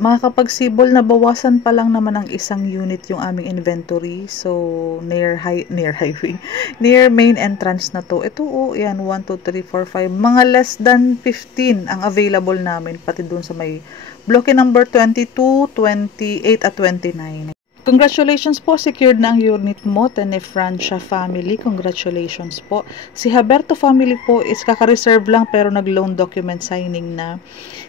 Makakapagsibol na bawasan pa lang naman ang isang unit yung aming inventory. So, near main entrance na to. Ito, yan, 1, 2, 3, 4, 5. Mga less than 15 ang available namin, pati dun sa may block number 22, 28, at 29. Congratulations po, secured na ang unit mo, Tenefrancia family. Congratulations po. Si Haberto family po is kaka-reserve lang pero nag-loan document signing na.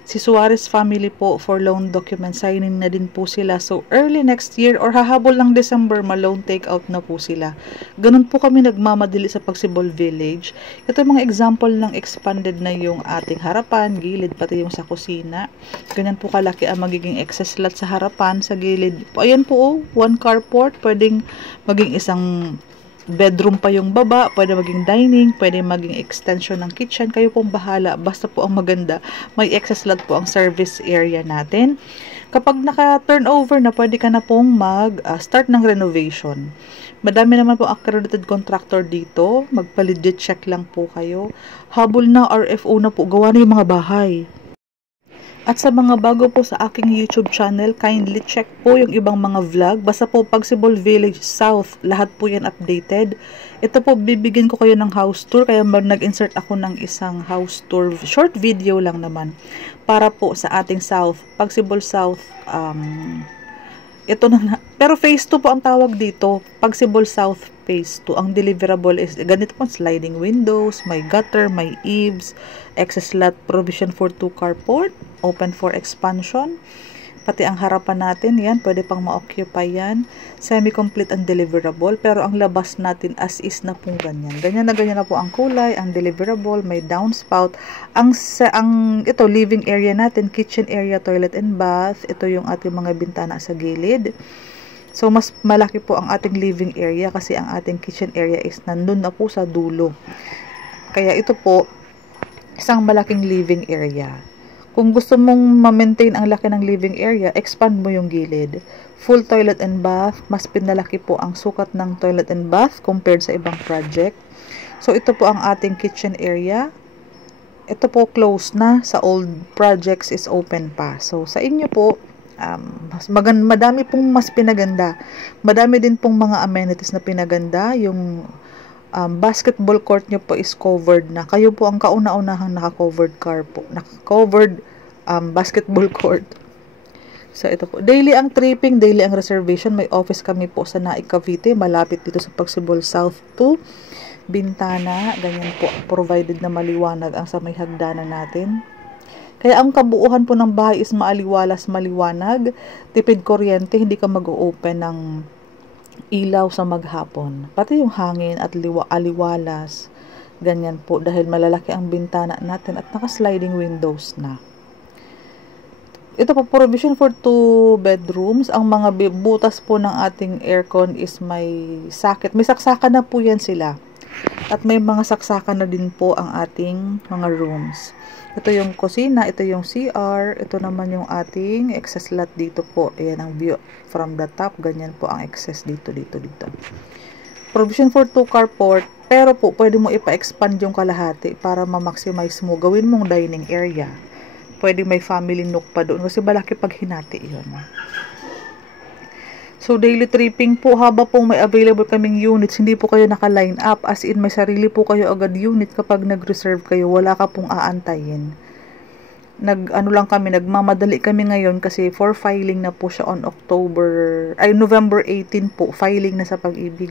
Si Suarez family po for loan document signing na din po sila. So early next year or hahabol ng December, ma-loan take out na po sila. Ganun po kami nagmamadali sa Pagsibol Village. Ito mga example ng expanded na yung ating harapan, gilid, pati yung sa kusina. Ganyan po kalaki ang magiging excess lot sa harapan, sa gilid. Ayan po, one carport, pwedeng maging isang bedroom pa yung baba, pwede maging dining, pwede maging extension ng kitchen, kayo pong bahala, basta po ang maganda, may excess lot po ang service area natin. Kapag naka-turnover na, pwede ka na pong mag-start ng renovation. Madami naman po accredited contractor dito, magpa-legit check lang po kayo. Habol na, RFO na po, gawa na yung mga bahay. At sa mga bago po sa aking YouTube channel, kindly check po yung ibang mga vlog. Basta po Pagsibol Village South, lahat po yan updated. Ito po, bibigyan ko kayo ng house tour, kaya nag-insert ako ng isang house tour, short video lang naman, para po sa ating South, Pagsibol South. Ito na, pero phase 2 po ang tawag dito, Pagsibol South phase 2. Ang deliverable is ganito po, sliding windows, may gutter, may eaves, excess lot, provision for 2 carport, open for expansion, pati ang harapan natin, yan, pwede pang ma-occupy yan, semi-complete ang deliverable, pero ang labas natin as is na pong ganyan. Ganyan na po ang kulay, ang deliverable, may downspout, ito, living area natin, kitchen area, toilet and bath, ito yung ating mga bintana sa gilid. So, mas malaki po ang ating living area kasi ang ating kitchen area is nandun na po sa dulo. Kaya ito po, isang malaking living area. Kung gusto mong ma-maintain ang laki ng living area, expand mo yung gilid. Full toilet and bath, mas pinalaki po ang sukat ng toilet and bath compared sa ibang project. So, ito po ang ating kitchen area. Ito po closed na. Sa old projects is open pa. So, sa inyo po, madami pong mas pinaganda. Madami din pong mga amenities na pinaganda. Yung basketball court nyo po is covered na. Kayo po ang kauna-unahang naka-covered car po. Naka-covered basketball court. So, ito po. Daily ang tripping, daily ang reservation. May office kami po sa Naik, Cavite. Malapit dito sa Pagsibol South 2. Bintana. Ganyan po. Provided na maliwanag ang sa may hagdanan natin. Kaya ang kabuuhan po ng bahay is maaliwalas, maliwanag, tipid kuryente, hindi ka mag-open ng ilaw sa maghapon. Pati yung hangin at aliwalas, ganyan po dahil malalaki ang bintana natin at naka-sliding windows na. Ito po, provision for 2 bedrooms. Ang mga butas po ng ating aircon is may socket. May saksakan na po yan sila. At may mga saksakan na din po ang ating mga rooms. Ito yung kusina, ito yung CR, ito naman yung ating excess lot dito po. Ayan ang view from the top, ganyan po ang excess dito. Provision for 2 carport, pero po pwede mo ipa-expand yung kalahati para ma-maximize mo. Gawin mong dining area. Pwede may family nook pa doon kasi malaki pag hinati yun. So, daily tripping po, haba pong may available kaming units, hindi po kayo naka-line up. As in, may sarili po kayo agad unit kapag nag-reserve kayo. Wala ka pong aantayin. Nagmamadali kami ngayon kasi for filing na po siya on November 18 po. Filing na sa Pag-ibig.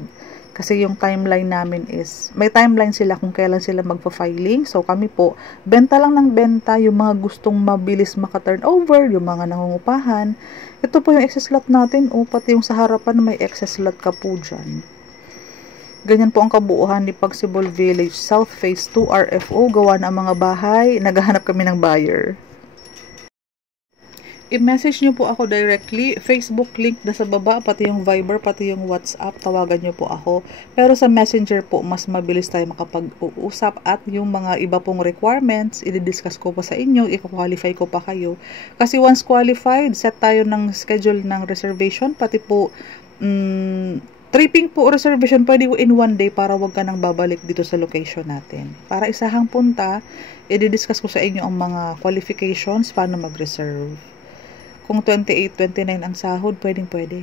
Kasi yung timeline namin is, may timeline sila kung kailan sila magpa-filing. So, kami po, benta lang ng benta, yung mga gustong mabilis maka-turnover, yung mga nangungupahan. Ito po yung excess lot natin. Pati yung sa harapan, may excess lot ka po dyan. Ganyan po ang kabuuhan ni Pagsibol Village South Phase 2 RFO. Gawa na ang mga bahay. Naghahanap kami ng buyer. I-message nyo po ako directly. Facebook link na sa baba, pati yung Viber, pati yung WhatsApp. Tawagan nyo po ako. Pero sa Messenger po, mas mabilis tayo makapag-uusap. At yung mga iba pong requirements, i-discuss ko pa sa inyo, i-qualify ko pa kayo. Kasi once qualified, set tayo ng schedule ng reservation, pati po tripping po reservation, pwede in 1 day para wag ka nang babalik dito sa location natin. Para isahang punta, i-discuss ko sa inyo ang mga qualifications, paano mag-reserve. Kung 28, 29 ang sahod, pwedeng pwede.